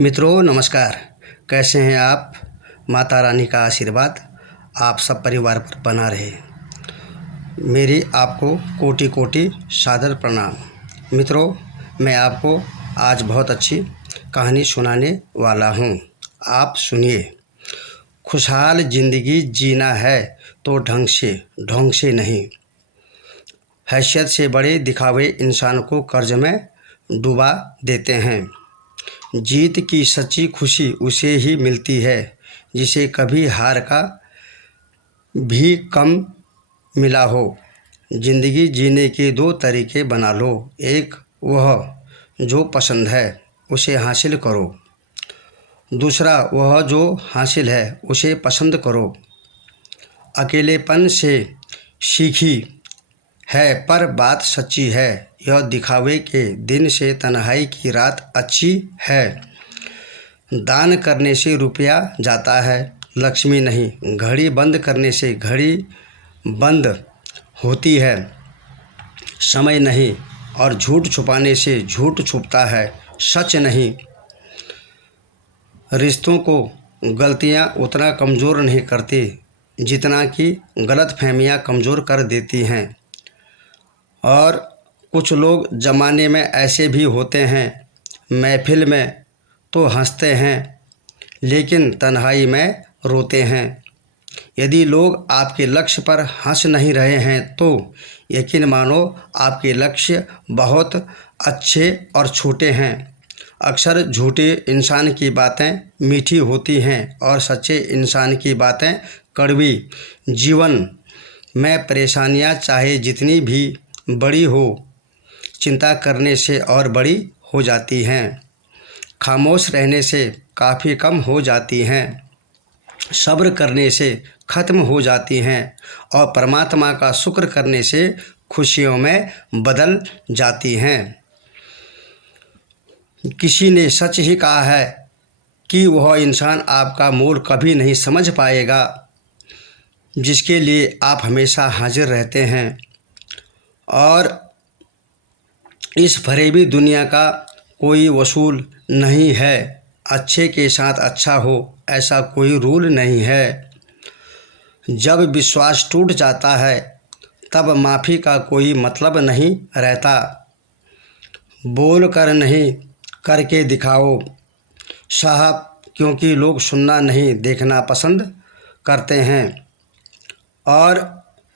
मित्रों नमस्कार। कैसे हैं आप? माता रानी का आशीर्वाद आप सब परिवार पर बना रहे। मेरी आपको कोटि कोटि सादर प्रणाम। मित्रों, मैं आपको आज बहुत अच्छी कहानी सुनाने वाला हूँ। आप सुनिए। खुशहाल ज़िंदगी जीना है तो ढंग से नहीं। हैसियत से बड़े दिखावे इंसान को कर्ज में डुबा देते हैं। जीत की सच्ची खुशी उसे ही मिलती है जिसे कभी हार का भी कम मिला हो। ज़िंदगी जीने के दो तरीके बना लो। एक वह जो पसंद है उसे हासिल करो, दूसरा वह जो हासिल है उसे पसंद करो। अकेलेपन से सीखी है पर बात सच्ची है। यह दिखावे के दिन से तन्हाई की रात अच्छी है। दान करने से रुपया जाता है, लक्ष्मी नहीं। घड़ी बंद करने से घड़ी बंद होती है, समय नहीं। और झूठ छुपाने से झूठ छुपता है, सच नहीं। रिश्तों को गलतियां उतना कमज़ोर नहीं करती जितना कि गलतफहमियां कमज़ोर कर देती हैं। और कुछ लोग ज़माने में ऐसे भी होते हैं, महफिल में तो हंसते हैं लेकिन तन्हाई में रोते हैं। यदि लोग आपके लक्ष्य पर हंस नहीं रहे हैं तो यकीन मानो आपके लक्ष्य बहुत अच्छे और छोटे हैं। अक्सर झूठे इंसान की बातें मीठी होती हैं और सच्चे इंसान की बातें कड़वी। जीवन में परेशानियां चाहे जितनी भी बड़ी हो, चिंता करने से और बड़ी हो जाती हैं। खामोश रहने से काफ़ी कम हो जाती हैं, सब्र करने से ख़त्म हो जाती हैं और परमात्मा का शुक्र करने से खुशियों में बदल जाती हैं। किसी ने सच ही कहा है कि वह इंसान आपका मोल कभी नहीं समझ पाएगा जिसके लिए आप हमेशा हाजिर रहते हैं। और इस फरेबी दुनिया का कोई वसूल नहीं है। अच्छे के साथ अच्छा हो ऐसा कोई रूल नहीं है। जब विश्वास टूट जाता है तब माफ़ी का कोई मतलब नहीं रहता। बोल कर नहीं करके दिखाओ साहब, क्योंकि लोग सुनना नहीं देखना पसंद करते हैं। और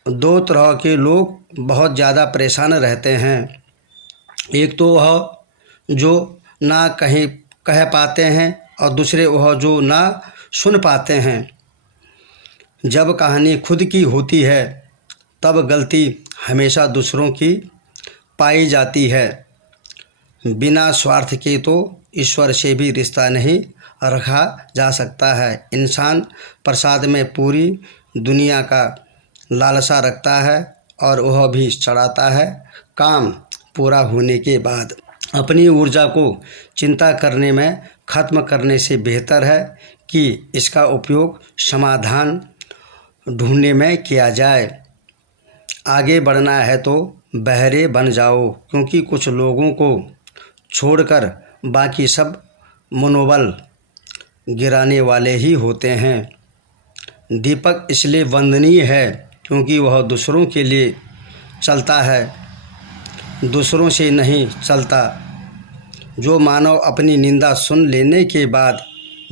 दो तरह के लोग बहुत ज़्यादा परेशान रहते हैं। एक तो वह जो ना कह पाते हैं और दूसरे वह जो ना सुन पाते हैं। जब कहानी खुद की होती है तब गलती हमेशा दूसरों की पाई जाती है। बिना स्वार्थ के तो ईश्वर से भी रिश्ता नहीं रखा जा सकता है। इंसान प्रसाद में पूरी दुनिया का लालसा रखता है और वह भी चढ़ाता है काम पूरा होने के बाद। अपनी ऊर्जा को चिंता करने में ख़त्म करने से बेहतर है कि इसका उपयोग समाधान ढूंढने में किया जाए। आगे बढ़ना है तो बहरे बन जाओ, क्योंकि कुछ लोगों को छोड़कर बाकी सब मनोबल गिराने वाले ही होते हैं। दीपक इसलिए वंदनीय है क्योंकि वह दूसरों के लिए चलता है, दूसरों से नहीं चलता। जो मानव अपनी निंदा सुन लेने के बाद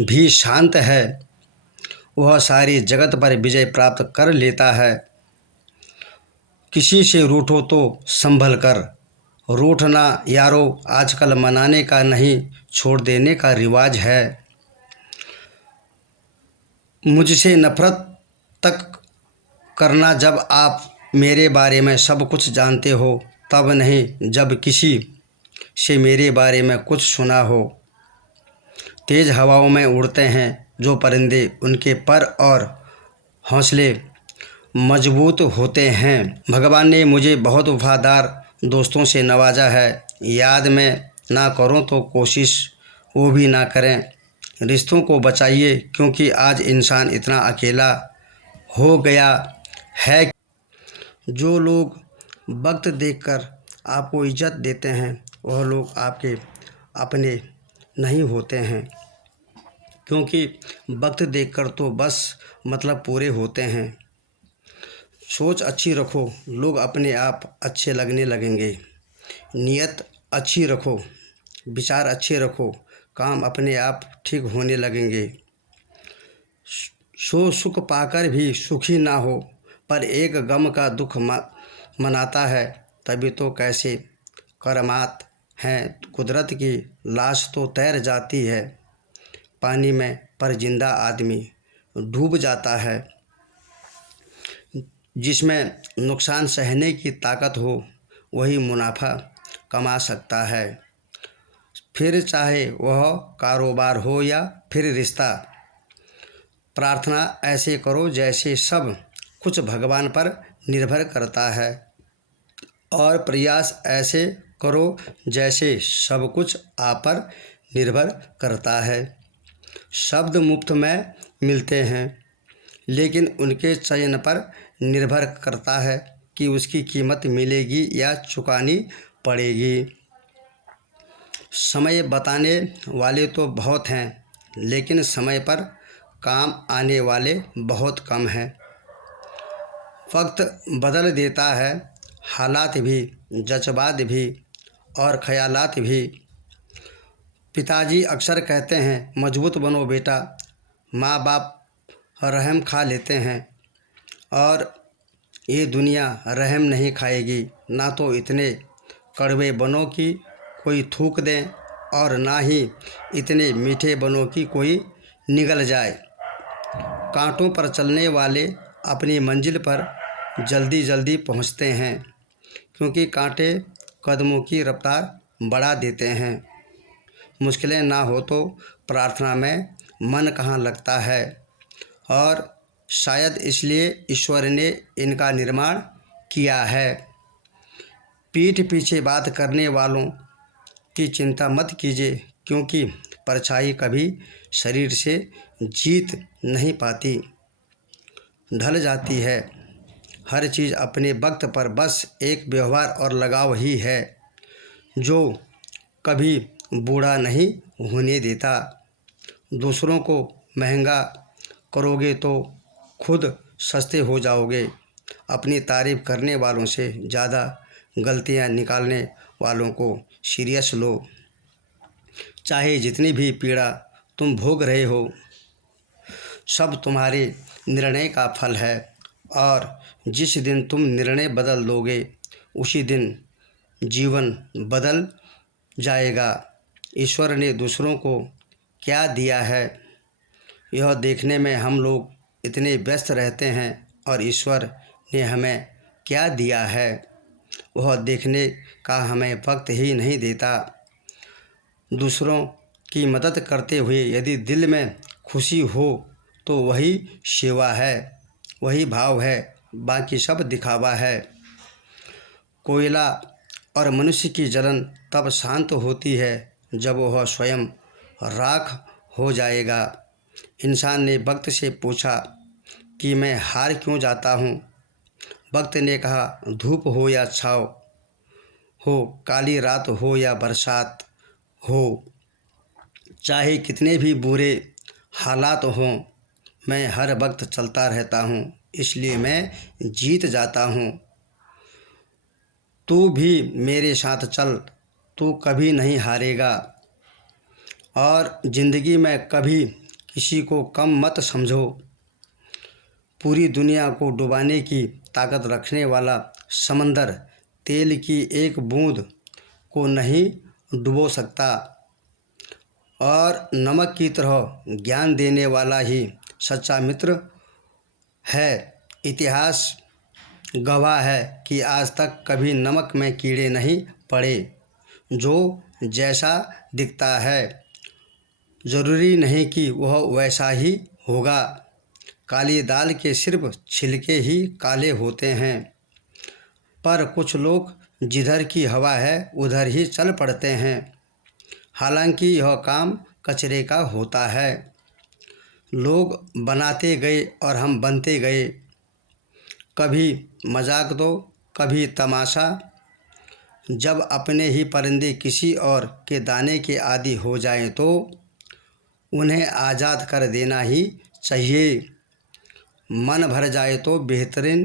भी शांत है वह सारी जगत पर विजय प्राप्त कर लेता है। किसी से रूठो तो संभल कर रूठना यारो आजकल मनाने का नहीं, छोड़ देने का रिवाज है। मुझसे नफरत तक करना जब आप मेरे बारे में सब कुछ जानते हो तब नहीं, जब किसी से मेरे बारे में कुछ सुना हो। तेज़ हवाओं में उड़ते हैं जो परिंदे, उनके पर और हौसले मजबूत होते हैं। भगवान ने मुझे बहुत वफादार दोस्तों से नवाजा है। याद में ना करूं तो कोशिश वो भी ना करें। रिश्तों को बचाइए क्योंकि आज इंसान इतना अकेला हो गया है। जो लोग वक्त देखकर आपको इज्जत देते हैं वह लोग आपके अपने नहीं होते हैं। क्योंकि वक्त देखकर तो बस मतलब पूरे होते हैं। सोच अच्छी रखो, लोग अपने आप अच्छे लगने लगेंगे। नीयत अच्छी रखो, विचार अच्छे रखो, काम अपने आप ठीक होने लगेंगे। सो सुख पाकर भी सुखी ना हो, पर एक गम का दुख मनाता है, तभी तो कैसे करमात हैं। कुदरत की लाश तो तैर जाती है पानी में, पर जिंदा आदमी डूब जाता है। जिसमें नुकसान सहने की ताकत हो, वही मुनाफा कमा सकता है। फिर चाहे वह कारोबार हो या फिर रिश्ता, प्रार्थना ऐसे करो जैसे सब कुछ भगवान पर निर्भर करता है, और प्रयास ऐसे करो जैसे सब कुछ आप पर निर्भर करता है। शब्द मुफ्त में मिलते हैं, लेकिन उनके चयन पर निर्भर करता है कि उसकी कीमत मिलेगी या चुकानी पड़ेगी। समय बताने वाले तो बहुत हैं, लेकिन समय पर काम आने वाले बहुत कम हैं। वक्त बदल देता है हालात भी, जज्बात भी और ख्यालात भी। पिताजी अक्सर कहते हैं, मजबूत बनो बेटा। माँ बाप रहम खा लेते हैं, और ये दुनिया रहम नहीं खाएगी। ना तो इतने कड़वे बनो कि कोई थूक दें, और ना ही इतने मीठे बनो कि कोई निगल जाए। कांटों पर चलने वाले अपनी मंजिल पर जल्दी जल्दी पहुंचते हैं, क्योंकि कांटे कदमों की रफ्तार बढ़ा देते हैं। मुश्किलें ना हो तो प्रार्थना में मन कहाँ लगता है, और शायद इसलिए ईश्वर ने इनका निर्माण किया है। पीठ पीछे बात करने वालों की चिंता मत कीजिए, क्योंकि परछाई कभी शरीर से जीत नहीं पाती, ढल जाती है। हर चीज़ अपने वक्त पर, बस एक व्यवहार और लगाव ही है जो कभी बूढ़ा नहीं होने देता। दूसरों को महंगा करोगे तो खुद सस्ते हो जाओगे। अपनी तारीफ करने वालों से ज़्यादा गलतियां निकालने वालों को सीरियस लो। चाहे जितनी भी पीड़ा तुम भोग रहे हो, सब तुम्हारे निर्णय का फल है, और जिस दिन तुम निर्णय बदल दोगे, उसी दिन जीवन बदल जाएगा। ईश्वर ने दूसरों को क्या दिया है, यह देखने में हम लोग इतने व्यस्त रहते हैं, और ईश्वर ने हमें क्या दिया है, वह देखने का हमें वक्त ही नहीं देता। दूसरों की मदद करते हुए यदि दिल में खुशी हो, तो वही सेवा है, वही भाव है, बाकी सब दिखावा है। कोयला और मनुष्य की जलन तब शांत होती है जब वह स्वयं राख हो जाएगा। इंसान ने वक्त से पूछा कि मैं हार क्यों जाता हूँ। वक्त ने कहा, धूप हो या छाँव हो, काली रात हो या बरसात हो, चाहे कितने भी बुरे हालात हों, मैं हर वक्त चलता रहता हूँ, इसलिए मैं जीत जाता हूँ। तू भी मेरे साथ चल, तू कभी नहीं हारेगा, और ज़िंदगी में कभी किसी को कम मत समझो। पूरी दुनिया को डुबाने की ताकत रखने वाला समंदर तेल की एक बूंद को नहीं डुबो सकता, और नमक की तरह ज्ञान देने वाला ही सच्चा मित्र है। इतिहास गवाह है कि आज तक कभी नमक में कीड़े नहीं पड़े। जो जैसा दिखता है, ज़रूरी नहीं कि वह वैसा ही होगा। काली दाल के सिर्फ छिलके ही काले होते हैं, पर कुछ लोग जिधर की हवा है उधर ही चल पड़ते हैं, हालांकि यह काम कचरे का होता है। लोग बनाते गए और हम बनते गए, कभी मजाक तो कभी तमाशा। जब अपने ही परिंदे किसी और के दाने के आदी हो जाएं, तो उन्हें आज़ाद कर देना ही चाहिए। मन भर जाए तो बेहतरीन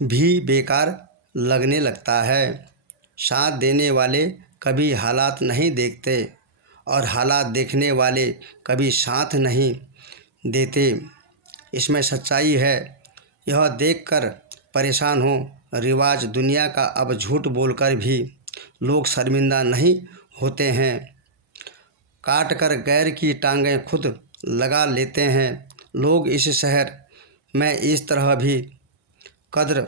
भी बेकार लगने लगता है। साथ देने वाले कभी हालात नहीं देखते और हालात देखने वाले कभी साथ नहीं देते। इसमें सच्चाई है। यह देखकर परेशान हो, रिवाज दुनिया का अब झूठ बोलकर भी लोग शर्मिंदा नहीं होते हैं। काट कर गैर की टांगें खुद लगा लेते हैं। लोग इस शहर में इस तरह भी कद्र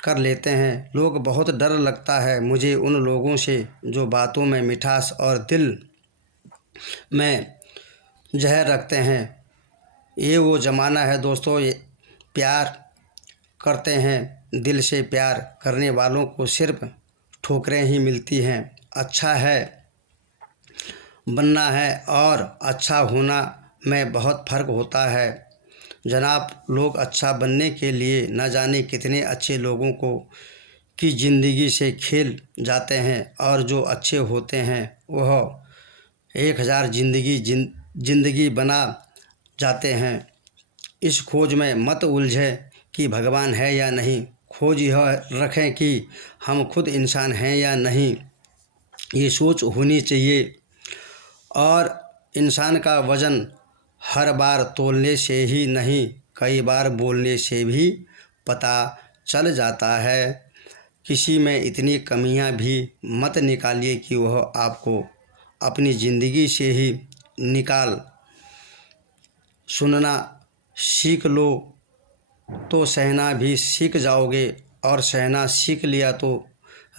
कर लेते हैं। लोग बहुत डर लगता है मुझे उन लोगों से जो बातों में मिठास और दिल में जहर रखते हैं। ये वो ज़माना है दोस्तों, ये प्यार करते हैं, दिल से प्यार करने वालों को सिर्फ ठोकरें ही मिलती हैं। अच्छा है बनना है और अच्छा होना में बहुत फ़र्क होता है जनाब। लोग अच्छा बनने के लिए न जाने कितने अच्छे लोगों को की ज़िंदगी से खेल जाते हैं और जो अच्छे होते हैं वह 1000 ज़िंदगी बना जाते हैं। इस खोज में मत उलझे कि भगवान है या नहीं। खोज यह रखें कि हम खुद इंसान हैं या नहीं। ये सोच होनी चाहिए। और इंसान का वज़न हर बार तोलने से ही नहीं, कई बार बोलने से भी पता चल जाता है। किसी में इतनी कमियां भी मत निकालिए कि वह आपको अपनी ज़िंदगी से ही निकाल। सुनना सीख लो तो सहना भी सीख जाओगे और सहना सीख लिया तो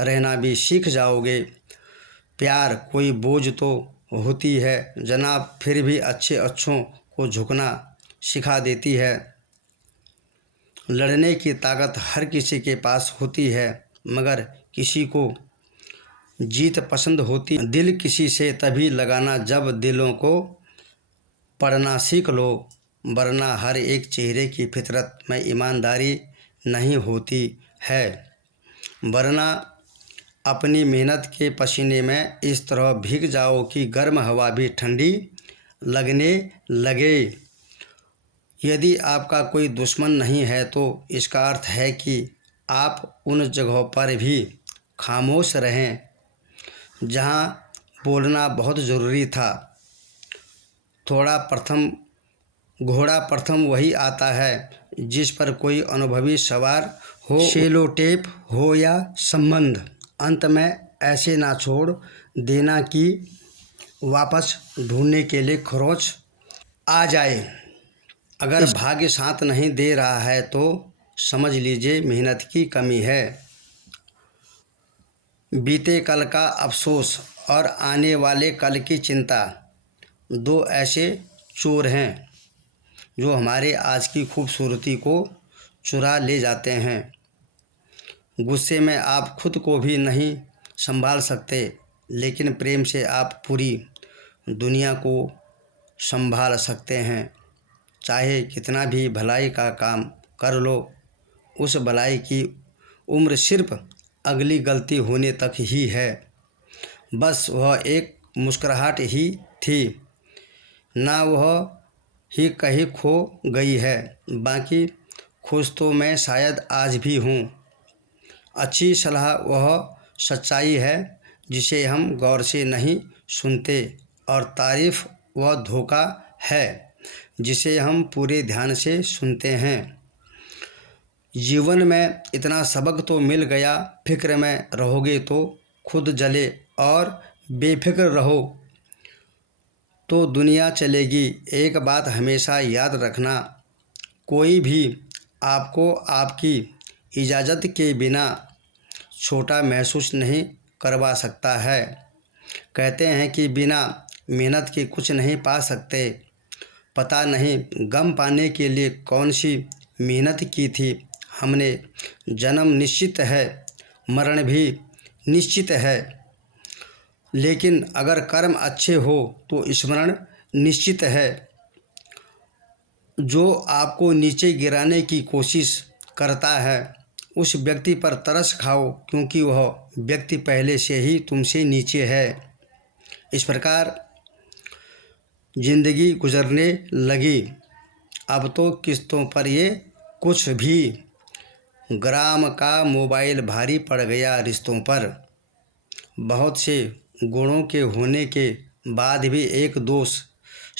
रहना भी सीख जाओगे। प्यार कोई बोझ तो होती है जनाब, फिर भी अच्छों को झुकना सिखा देती है। लड़ने की ताकत हर किसी के पास होती है, मगर किसी को जीत पसंद होती। दिल किसी से तभी लगाना जब दिलों को पढ़ना सीख लो, वरना हर एक चेहरे की फितरत में ईमानदारी नहीं होती है। वरना अपनी मेहनत के पसीने में इस तरह भीग जाओ कि गर्म हवा भी ठंडी लगने लगे। यदि आपका कोई दुश्मन नहीं है तो इसका अर्थ है कि आप उन जगहों पर भी खामोश रहें जहां बोलना बहुत ज़रूरी था। घोड़ा प्रथम वही आता है जिस पर कोई अनुभवी सवार हो, सेलो टेप हो या संबंध। अंत में ऐसे ना छोड़ देना कि वापस ढूंढने के लिए खरोच आ जाए। अगर भाग्य साथ नहीं दे रहा है तो समझ लीजिए मेहनत की कमी है। बीते कल का अफसोस और आने वाले कल की चिंता, दो ऐसे चोर हैं जो हमारे आज की खूबसूरती को चुरा ले जाते हैं। गुस्से में आप खुद को भी नहीं संभाल सकते, लेकिन प्रेम से आप पूरी दुनिया को संभाल सकते हैं। चाहे कितना भी भलाई का काम कर लो, उस भलाई की उम्र सिर्फ अगली गलती होने तक ही है। बस वह एक मुस्कुराहट ही थी, ना वह ही कहीं खो गई है। बाकी खुश तो मैं शायद आज भी हूँ। अच्छी सलाह वह सच्चाई है जिसे हम गौर से नहीं सुनते, और तारीफ़ वह धोखा है जिसे हम पूरे ध्यान से सुनते हैं। जीवन में इतना सबक तो मिल गया, फिक्र में रहोगे तो खुद जले और बेफिक्र रहो तो दुनिया चलेगी। एक बात हमेशा याद रखना, कोई भी आपको आपकी इजाज़त के बिना छोटा महसूस नहीं करवा सकता है। कहते हैं कि बिना मेहनत के कुछ नहीं पा सकते। पता नहीं गम पाने के लिए कौन सी मेहनत की थी हमने। जन्म निश्चित है, मरण भी निश्चित है, लेकिन अगर कर्म अच्छे हो तो स्मरण निश्चित है। जो आपको नीचे गिराने की कोशिश करता है उस व्यक्ति पर तरस खाओ, क्योंकि वह व्यक्ति पहले से ही तुमसे नीचे है। इस प्रकार ज़िंदगी गुजरने लगी। अब तो किस्तों पर ये कुछ भी ग्राम का मोबाइल भारी पड़ गया रिश्तों पर। बहुत से गुणों के होने के बाद भी एक दोस्त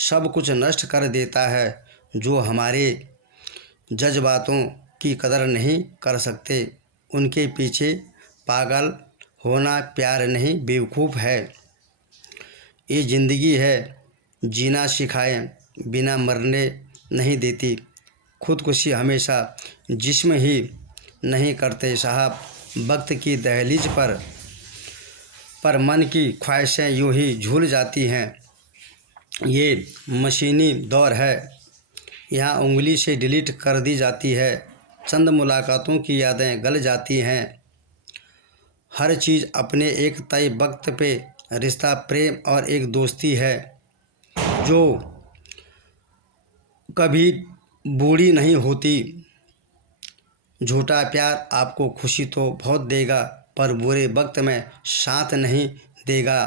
सब कुछ नष्ट कर देता है। जो हमारे जज्बातों की कदर नहीं कर सकते, उनके पीछे पागल होना प्यार नहीं, बेवकूफ़ है। ये ज़िंदगी है, जीना सिखाए, बिना मरने नहीं देती। खुदकुशी हमेशा जिस्म ही नहीं करते साहब, वक्त की दहलीज पर मन की ख्वाहिशें यूं ही झूल जाती हैं। ये मशीनी दौर है, यहाँ उंगली से डिलीट कर दी जाती है। चंद मुलाकातों की यादें गल जाती हैं। हर चीज़ अपने एक तय वक्त पे, रिश्ता प्रेम और एक दोस्ती है जो कभी बूढ़ी नहीं होती। झूठा प्यार आपको खुशी तो बहुत देगा, पर बुरे वक्त में साथ नहीं देगा।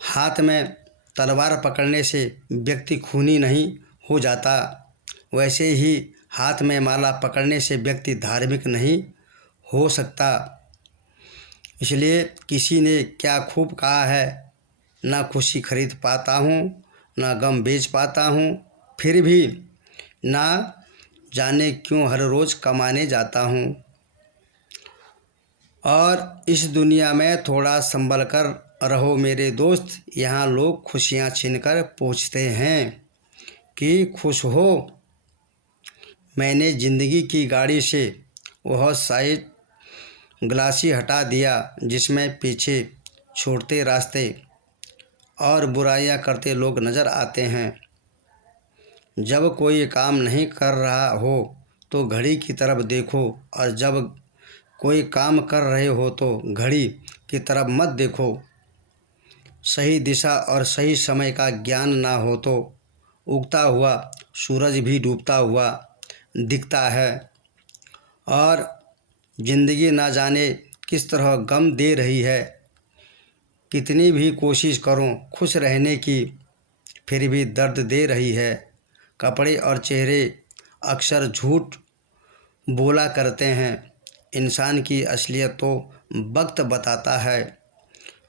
हाथ में तलवार पकड़ने से व्यक्ति खूनी नहीं हो जाता, वैसे ही हाथ में माला पकड़ने से व्यक्ति धार्मिक नहीं हो सकता। इसलिए किसी ने क्या खूब कहा है, ना खुशी खरीद पाता हूँ, ना गम बेच पाता हूँ, फिर भी ना जाने क्यों हर रोज़ कमाने जाता हूँ। और इस दुनिया में थोड़ा संभल कर रहो मेरे दोस्त, यहाँ लोग खुशियाँ छीनकर पूछते हैं कि खुश हो। मैंने ज़िंदगी की गाड़ी से वह साइड ग्लासी हटा दिया जिसमें पीछे छोड़ते रास्ते और बुराइयां करते लोग नज़र आते हैं। जब कोई काम नहीं कर रहा हो तो घड़ी की तरफ देखो, और जब कोई काम कर रहे हो तो घड़ी की तरफ मत देखो। सही दिशा और सही समय का ज्ञान ना हो तो उगता हुआ सूरज भी डूबता हुआ दिखता है। और ज़िंदगी ना जाने किस तरह गम दे रही है। कितनी भी कोशिश करूं खुश रहने की, फिर भी दर्द दे रही है। कपड़े और चेहरे अक्सर झूठ बोला करते हैं। इंसान की असलियत तो वक्त बताता है।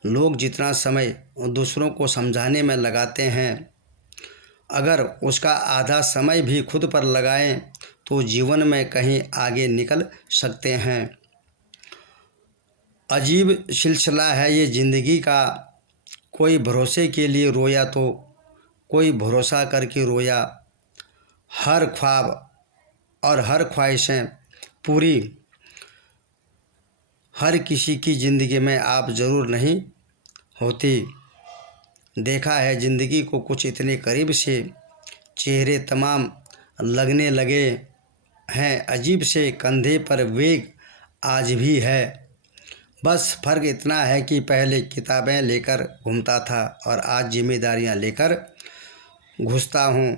लोग जितना समय दूसरों को समझाने में लगाते हैं, अगर उसका आधा समय भी खुद पर लगाएं तो जीवन में कहीं आगे निकल सकते हैं। अजीब सिलसिला है ये ज़िंदगी का, कोई भरोसे के लिए रोया तो कोई भरोसा करके रोया। हर ख्वाब और हर ख्वाहिशें पूरी हर किसी की ज़िंदगी में आप ज़रूर नहीं होती। देखा है ज़िंदगी को कुछ इतने करीब से चेहरे तमाम लगने लगे हैं। अजीब से कंधे पर वेग आज भी है। बस फ़र्क इतना है कि पहले किताबें लेकर घूमता था और आज जिम्मेदारियां लेकर घुसता हूँ।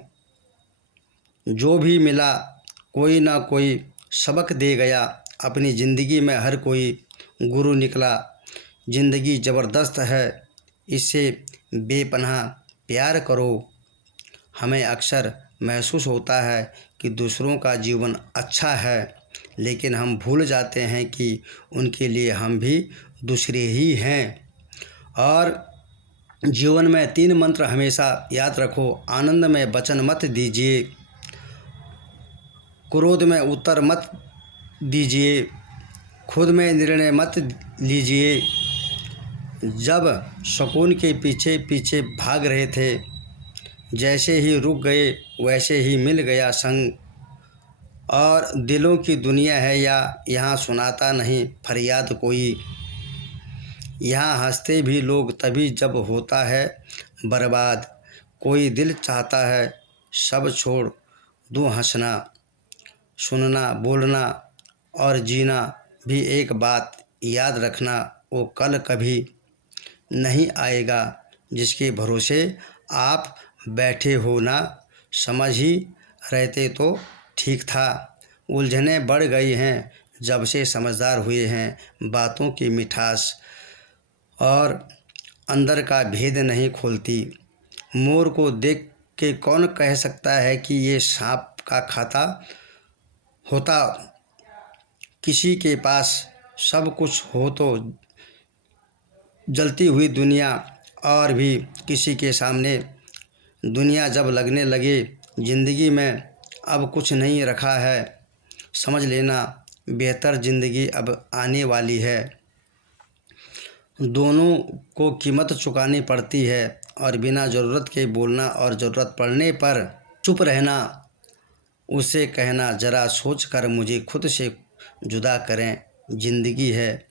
जो भी मिला कोई ना कोई सबक दे गया। अपनी ज़िंदगी में हर कोई गुरु निकला। ज़िंदगी ज़बरदस्त है, इससे बेपनाह प्यार करो। हमें अक्सर महसूस होता है कि दूसरों का जीवन अच्छा है, लेकिन हम भूल जाते हैं कि उनके लिए हम भी दूसरे ही हैं। और जीवन में 3 मंत्र हमेशा याद रखो। आनंद में वचन मत दीजिए, क्रोध में उत्तर मत दीजिए, खुद में निर्णय मत लीजिए। जब सुकून के पीछे पीछे भाग रहे थे, जैसे ही रुक गए वैसे ही मिल गया संग। और दिलों की दुनिया है या यहाँ सुनाता नहीं फरियाद कोई। यहाँ हंसते भी लोग तभी जब होता है बर्बाद। कोई दिल चाहता है सब छोड़ दूँ हंसना, सुनना, बोलना और जीना भी। एक बात याद रखना, वो कल कभी नहीं आएगा जिसके भरोसे आप बैठे हो ना। समझ ही रहते तो ठीक था। उलझनें बढ़ गई हैं जब से समझदार हुए हैं। बातों की मिठास और अंदर का भेद नहीं खोलती। मोर को देख के कौन कह सकता है कि ये सांप का खाता होता। किसी के पास सब कुछ हो तो जलती हुई दुनिया, और भी किसी के सामने दुनिया जब लगने लगे ज़िंदगी में अब कुछ नहीं रखा है, समझ लेना बेहतर ज़िंदगी अब आने वाली है। दोनों को कीमत चुकानी पड़ती है, और बिना ज़रूरत के बोलना और ज़रूरत पड़ने पर चुप रहना, उसे कहना ज़रा सोच कर मुझे खुद से जुदा करें। ज़िंदगी है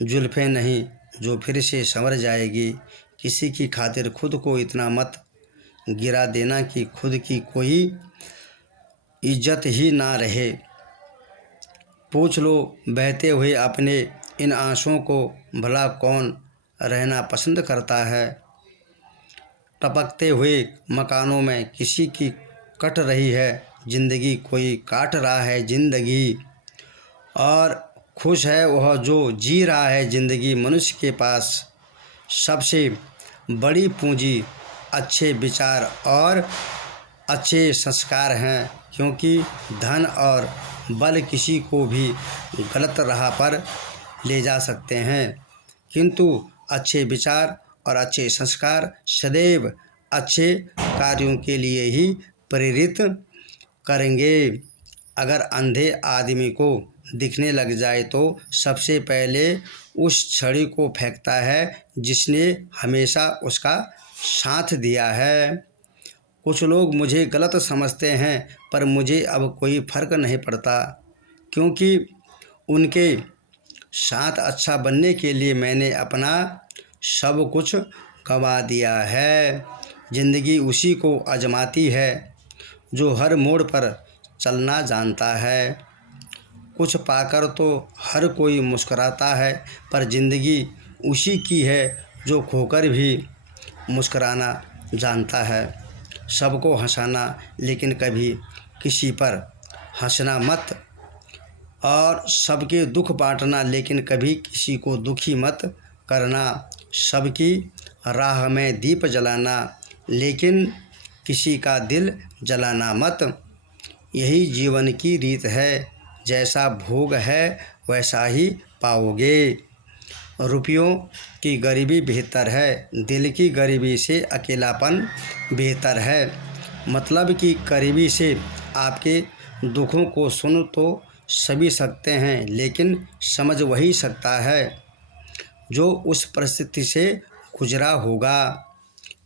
जुल्फ़ें नहीं जो फिर से संवर जाएगी। किसी की खातिर खुद को इतना मत गिरा देना कि खुद की कोई इज्जत ही ना रहे। पूछ लो बहते हुए अपने इन आंसुओं को, भला कौन रहना पसंद करता है। टपकते हुए मकानों में किसी की कट रही है ज़िंदगी, कोई काट रहा है ज़िंदगी, और खुश है वह जो जी रहा है ज़िंदगी। मनुष्य के पास सबसे बड़ी पूंजी अच्छे विचार और अच्छे संस्कार हैं, क्योंकि धन और बल किसी को भी गलत राह पर ले जा सकते हैं, किंतु अच्छे विचार और अच्छे संस्कार सदैव अच्छे कार्यों के लिए ही प्रेरित करेंगे। अगर अंधे आदमी को दिखने लग जाए तो सबसे पहले उस छड़ी को फेंकता है जिसने हमेशा उसका साथ दिया है। कुछ लोग मुझे गलत समझते हैं, पर मुझे अब कोई फ़र्क नहीं पड़ता, क्योंकि उनके साथ अच्छा बनने के लिए मैंने अपना सब कुछ गंवा दिया है। ज़िंदगी उसी को आजमाती है जो हर मोड़ पर चलना जानता है। कुछ पाकर तो हर कोई मुस्कुराता है, पर ज़िंदगी उसी की है जो खोकर भी मुस्कुराना जानता है। सबको हंसाना, लेकिन कभी किसी पर हंसना मत, और सबके दुख बांटना, लेकिन कभी किसी को दुखी मत करना। सबकी राह में दीप जलाना, लेकिन किसी का दिल जलाना मत। यही जीवन की रीत है, जैसा भोग है वैसा ही पाओगे। रुपयों की गरीबी बेहतर है, दिल की गरीबी से अकेलापन बेहतर है। मतलब की करीबी से आपके दुखों को सुन तो सभी सकते हैं, लेकिन समझ वही सकता है जो उस परिस्थिति से गुजरा होगा।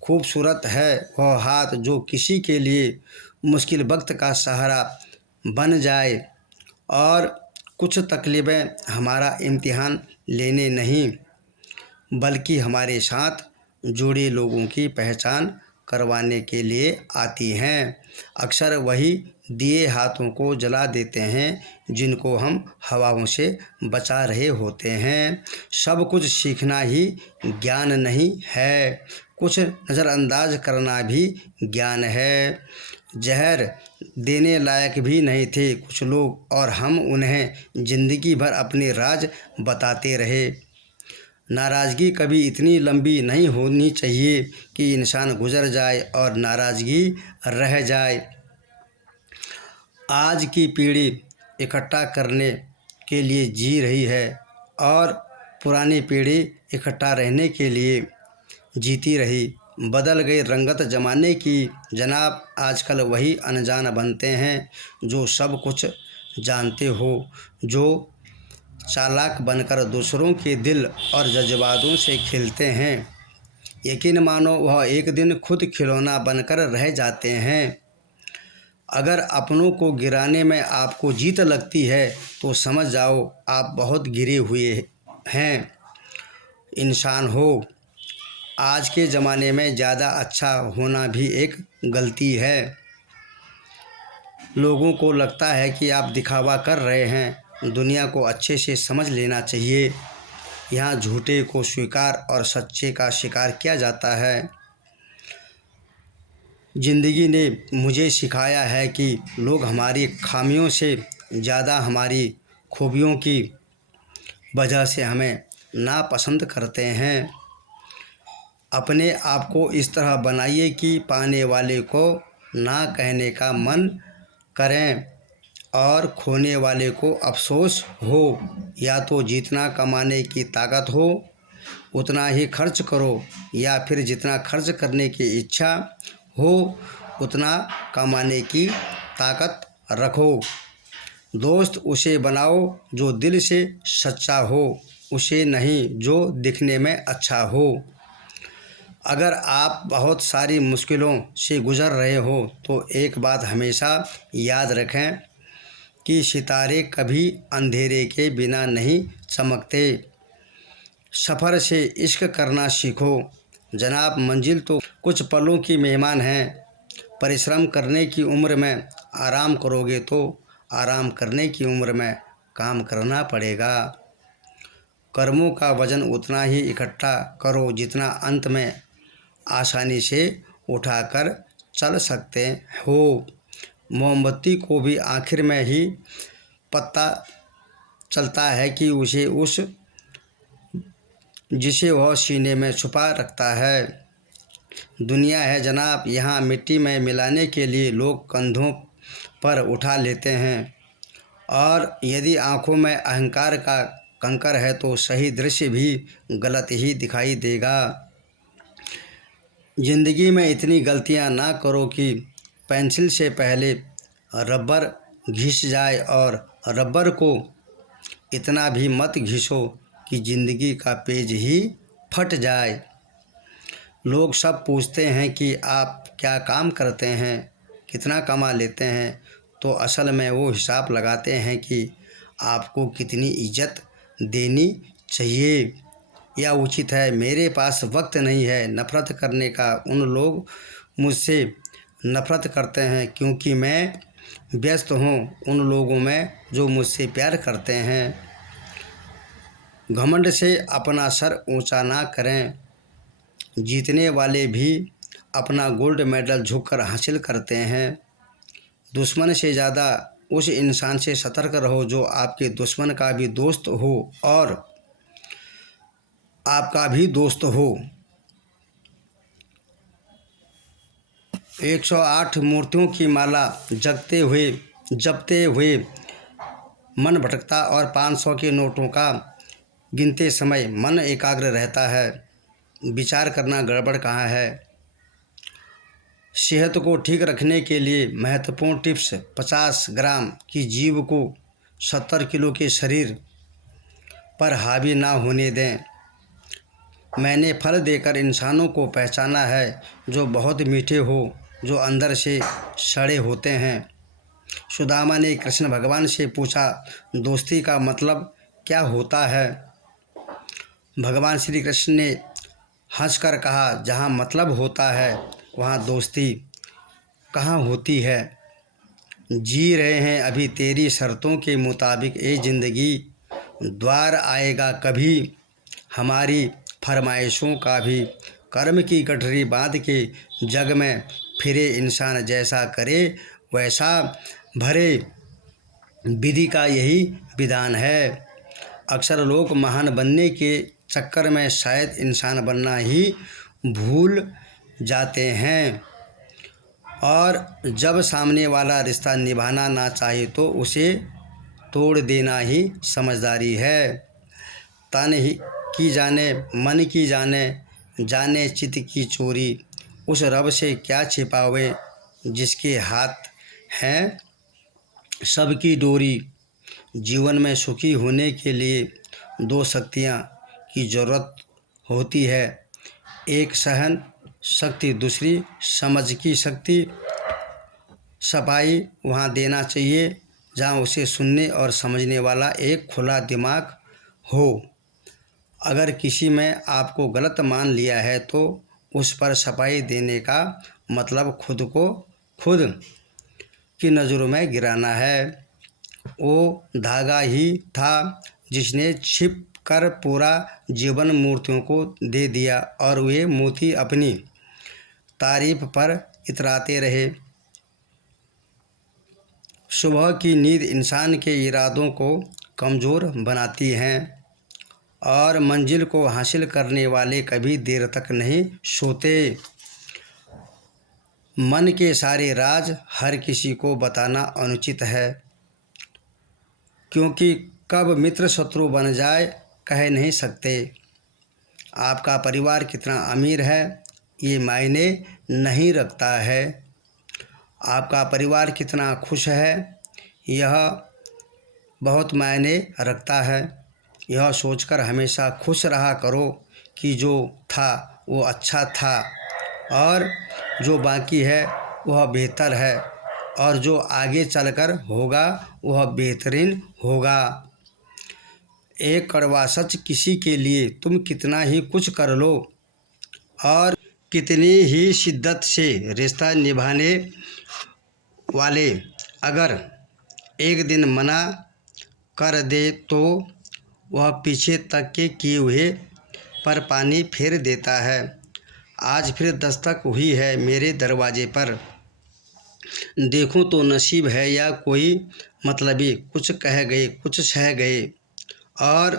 खूबसूरत है वह हाथ जो किसी के लिए मुश्किल वक्त का सहारा बन जाए, और कुछ तकलीफ़ें हमारा इम्तिहान लेने नहीं, बल्कि हमारे साथ जुड़े लोगों की पहचान करवाने के लिए आती हैं। अक्सर वही दिए हाथों को जला देते हैं जिनको हम हवाओं से बचा रहे होते हैं। सब कुछ सीखना ही ज्ञान नहीं है, कुछ नज़रअंदाज करना भी ज्ञान है। जहर देने लायक भी नहीं थे कुछ लोग, और हम उन्हें ज़िंदगी भर अपने राज बताते रहे। नाराज़गी कभी इतनी लंबी नहीं होनी चाहिए कि इंसान गुजर जाए और नाराज़गी रह जाए। आज की पीढ़ी इकट्ठा करने के लिए जी रही है, और पुरानी पीढ़ी इकट्ठा रहने के लिए जीती रही। बदल गई रंगत ज़माने की जनाब, आजकल वही अनजान बनते हैं जो सब कुछ जानते हो, जो चालाक बनकर दूसरों के दिल और जज्बातों से खेलते हैं। यकीन मानो वह एक दिन खुद खिलौना बनकर रह जाते हैं। अगर अपनों को गिराने में आपको जीत लगती है तो समझ जाओ आप बहुत गिरे हुए हैं इंसान हो। आज के ज़माने में ज़्यादा अच्छा होना भी एक गलती है। लोगों को लगता है कि आप दिखावा कर रहे हैं, दुनिया को अच्छे से समझ लेना चाहिए। यहाँ झूठे को स्वीकार और सच्चे का शिकार किया जाता है। ज़िंदगी ने मुझे सिखाया है कि लोग हमारी खामियों से ज़्यादा हमारी खूबियों की वजह से हमें नापसंद करते हैं। अपने आप को इस तरह बनाइए कि पाने वाले को ना कहने का मन करें और खोने वाले को अफसोस हो। या तो जितना कमाने की ताकत हो उतना ही खर्च करो, या फिर जितना खर्च करने की इच्छा हो उतना कमाने की ताकत रखो। दोस्त उसे बनाओ जो दिल से सच्चा हो, उसे नहीं जो दिखने में अच्छा हो। अगर आप बहुत सारी मुश्किलों से गुज़र रहे हो तो एक बात हमेशा याद रखें कि सितारे कभी अंधेरे के बिना नहीं चमकते। सफ़र से इश्क करना सीखो जनाब, मंजिल तो कुछ पलों की मेहमान है। परिश्रम करने की उम्र में आराम करोगे तो आराम करने की उम्र में काम करना पड़ेगा। कर्मों का वजन उतना ही इकट्ठा करो जितना अंत में आसानी से उठाकर चल सकते हो। मोमबत्ती को भी आखिर में ही पता चलता है कि उसे उस जिसे वह सीने में छुपा रखता है। दुनिया है जनाब, यहाँ मिट्टी में मिलाने के लिए लोग कंधों पर उठा लेते हैं, और यदि आँखों में अहंकार का कंकर है तो सही दृश्य भी गलत ही दिखाई देगा। ज़िंदगी में इतनी गलतियाँ ना करो कि पेंसिल से पहले रबर घिस जाए, और रबर को इतना भी मत घिसो कि ज़िंदगी का पेज ही फट जाए। लोग सब पूछते हैं कि आप क्या काम करते हैं, कितना कमा लेते हैं, तो असल में वो हिसाब लगाते हैं कि आपको कितनी इज्जत देनी चाहिए या उचित है। मेरे पास वक्त नहीं है नफ़रत करने का। उन लोग मुझसे नफ़रत करते हैं क्योंकि मैं व्यस्त हूँ उन लोगों में जो मुझसे प्यार करते हैं। घमंड से अपना सर ऊंचा ना करें। जीतने वाले भी अपना गोल्ड मेडल झुककर हासिल करते हैं। दुश्मन से ज़्यादा उस इंसान से सतर्क रहो जो आपके दुश्मन का भी दोस्त हो और आपका भी दोस्त हो। 108 मूर्तियों की माला जपते हुए मन भटकता और 500 के नोटों का गिनते समय मन एकाग्र रहता है। विचार करना गड़बड़ कहाँ है। सेहत को ठीक रखने के लिए महत्वपूर्ण टिप्स: 50 ग्राम की जीभ को 70 किलो के शरीर पर हावी ना होने दें। मैंने फल देकर इंसानों को पहचाना है जो बहुत मीठे हो, जो अंदर से सड़े होते हैं। सुदामा ने कृष्ण भगवान से पूछा, दोस्ती का मतलब क्या होता है? भगवान श्री कृष्ण ने हंसकर कहा, जहाँ मतलब होता है वहाँ दोस्ती कहाँ होती है। जी रहे हैं अभी तेरी शर्तों के मुताबिक ये ज़िंदगी, द्वार आएगा कभी हमारी फरमाइशों का भी। कर्म की गठरी बांध के जग में फिरे इंसान, जैसा करे वैसा भरे, विधि का यही विधान है। अक्सर लोग महान बनने के चक्कर में शायद इंसान बनना ही भूल जाते हैं, और जब सामने वाला रिश्ता निभाना ना चाहे तो उसे तोड़ देना ही समझदारी है। तन ही की जाने मन की जाने, जाने चित्त की चोरी, उस रब से क्या छिपावे जिसके हाथ हैं सबकी डोरी। जीवन में सुखी होने के लिए 2 शक्तियाँ की ज़रूरत होती है, एक सहन शक्ति, दूसरी समझ की शक्ति। सफाई वहाँ देना चाहिए जहाँ उसे सुनने और समझने वाला एक खुला दिमाग हो। अगर किसी में आपको गलत मान लिया है तो उस पर सफाई देने का मतलब खुद को खुद की नज़रों में गिराना है। वो धागा ही था जिसने छिप कर पूरा जीवन मूर्तियों को दे दिया, और वे मोती अपनी तारीफ पर इतराते रहे। सुबह की नींद इंसान के इरादों को कमज़ोर बनाती हैं, और मंजिल को हासिल करने वाले कभी देर तक नहीं सोते। मन के सारे राज हर किसी को बताना अनुचित है, क्योंकि कब मित्र शत्रु बन जाए कह नहीं सकते। आपका परिवार कितना अमीर है ये मायने नहीं रखता है, आपका परिवार कितना खुश है यह बहुत मायने रखता है। यह सोचकर हमेशा खुश रहा करो कि जो था वो अच्छा था और जो बाकी है वह बेहतर है और जो आगे चलकर होगा वह बेहतरीन होगा। एक कड़वा सच, किसी के लिए तुम कितना ही कुछ कर लो और कितनी ही शिद्दत से रिश्ता निभाने वाले अगर एक दिन मना कर दे तो वह पीछे तक के किए हुए पर पानी फेर देता है। आज फिर दस्तक हुई है मेरे दरवाजे पर, देखूं तो नसीब है या कोई मतलबी। कुछ कह गए, कुछ सह गए और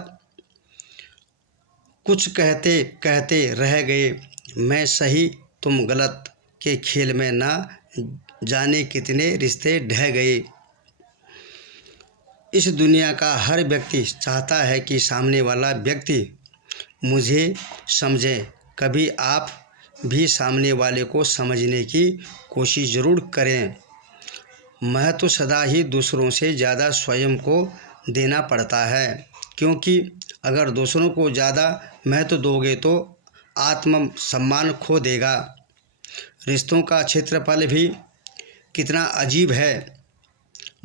कुछ कहते कहते रह गए। मैं सही तुम गलत के खेल में ना जाने कितने रिश्ते ढह गए। इस दुनिया का हर व्यक्ति चाहता है कि सामने वाला व्यक्ति मुझे समझे। कभी आप भी सामने वाले को समझने की कोशिश ज़रूर करें। महत्व सदा ही दूसरों से ज़्यादा स्वयं को देना पड़ता है, क्योंकि अगर दूसरों को ज़्यादा महत्व दोगे तो आत्म सम्मान खो देगा। रिश्तों का क्षेत्रफल भी कितना अजीब है।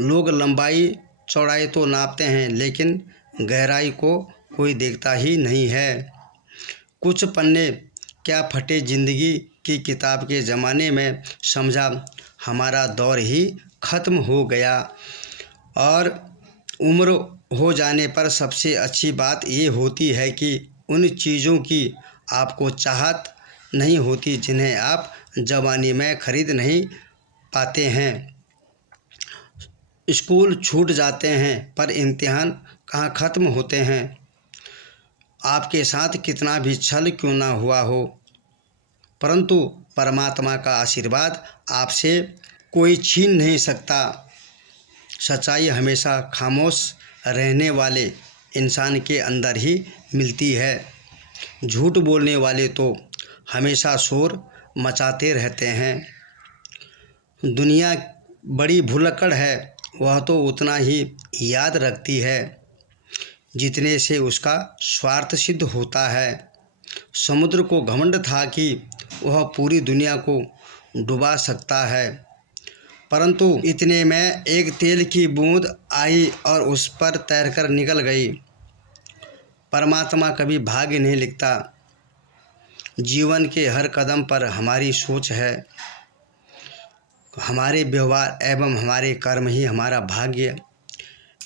लोग लंबाई चौड़ाई तो नापते हैं लेकिन गहराई को कोई देखता ही नहीं है। कुछ पन्ने क्या फटे ज़िंदगी की किताब के ज़माने में समझा हमारा दौर ही ख़त्म हो गया। और उम्र हो जाने पर सबसे अच्छी बात ये होती है कि उन चीज़ों की आपको चाहत नहीं होती जिन्हें आप जवानी में खरीद नहीं पाते हैं। स्कूल छूट जाते हैं पर इम्तिहान कहाँ ख़त्म होते हैं। आपके साथ कितना भी छल क्यों ना हुआ हो, परंतु परमात्मा का आशीर्वाद आपसे कोई छीन नहीं सकता। सच्चाई हमेशा खामोश रहने वाले इंसान के अंदर ही मिलती है। झूठ बोलने वाले तो हमेशा शोर मचाते रहते हैं। दुनिया बड़ी भुलक्कड़ है, वह तो उतना ही याद रखती है जितने से उसका स्वार्थ सिद्ध होता है। समुद्र को घमंड था कि वह पूरी दुनिया को डुबा सकता है, परंतु इतने में एक तेल की बूंद आई और उस पर तैरकर निकल गई। परमात्मा कभी भाग्य नहीं लिखता, जीवन के हर कदम पर हमारी सोच है, हमारे व्यवहार एवं हमारे कर्म ही हमारा भाग्य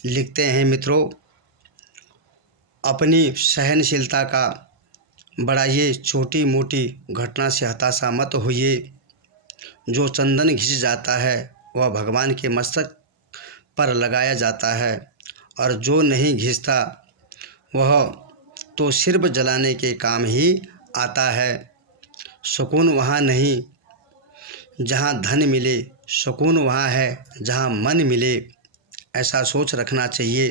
लिखते हैं। मित्रों, अपनी सहनशीलता का बढ़ाइए, छोटी मोटी घटना से हताशा मत होइए। जो चंदन घिस जाता है वह भगवान के मस्तक पर लगाया जाता है और जो नहीं घिसता वह तो सिर्फ जलाने के काम ही आता है। सुकून वहाँ नहीं जहाँ धन मिले, सुकून वहाँ है जहाँ मन मिले। ऐसा सोच रखना चाहिए।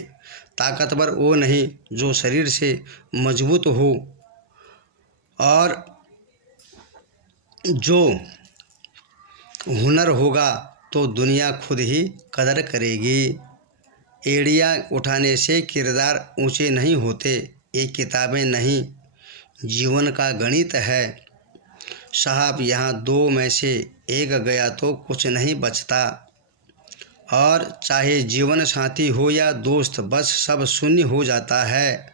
ताकतवर वो नहीं जो शरीर से मजबूत हो और जो हुनर होगा तो दुनिया खुद ही कदर करेगी। एड़ियाँ उठाने से किरदार ऊंचे नहीं होते, ये किताबें नहीं जीवन का गणित है। साहब यहाँ दो में से एक गया तो कुछ नहीं बचता, और चाहे जीवन साथी हो या दोस्त बस सब शून्य हो जाता है।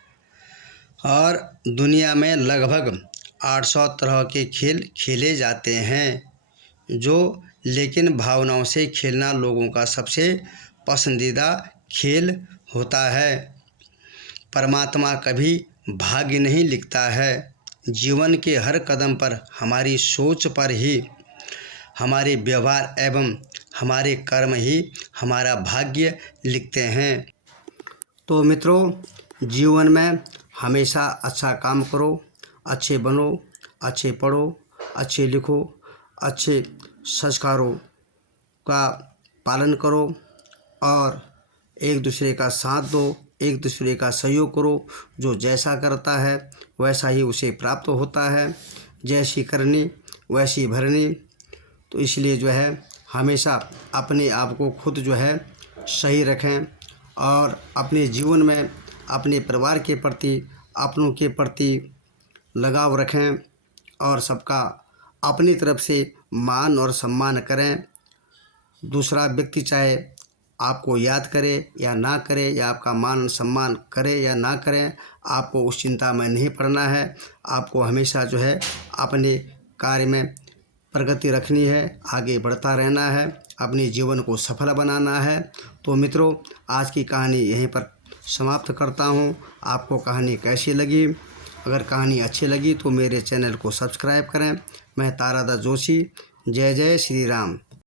और दुनिया में लगभग 800 तरह के खेल खेले जाते हैं, जो लेकिन भावनाओं से खेलना लोगों का सबसे पसंदीदा खेल होता है। परमात्मा कभी भाग्य नहीं लिखता है, जीवन के हर कदम पर हमारी सोच पर ही हमारे व्यवहार एवं हमारे कर्म ही हमारा भाग्य लिखते हैं। तो मित्रों, जीवन में हमेशा अच्छा काम करो, अच्छे बनो, अच्छे पढ़ो, अच्छे लिखो, अच्छे संस्कारों का पालन करो और एक दूसरे का साथ दो, एक दूसरे का सहयोग करो। जो जैसा करता है वैसा ही उसे प्राप्त होता है, जैसी करनी वैसी भरनी। तो इसलिए जो है हमेशा अपने आप को खुद जो है सही रखें और अपने जीवन में अपने परिवार के प्रति, अपनों के प्रति लगाव रखें और सबका अपनी तरफ से मान और सम्मान करें। दूसरा व्यक्ति चाहे आपको याद करे या ना करे, या आपका मान सम्मान करे या ना करें, आपको उस चिंता में नहीं पड़ना है। आपको हमेशा जो है अपने कार्य में प्रगति रखनी है, आगे बढ़ता रहना है, अपने जीवन को सफल बनाना है। तो मित्रों, आज की कहानी यहीं पर समाप्त करता हूँ। आपको कहानी कैसी लगी? अगर कहानी अच्छी लगी तो मेरे चैनल को सब्सक्राइब करें। मैं तारादास जोशी। जय जय श्री राम।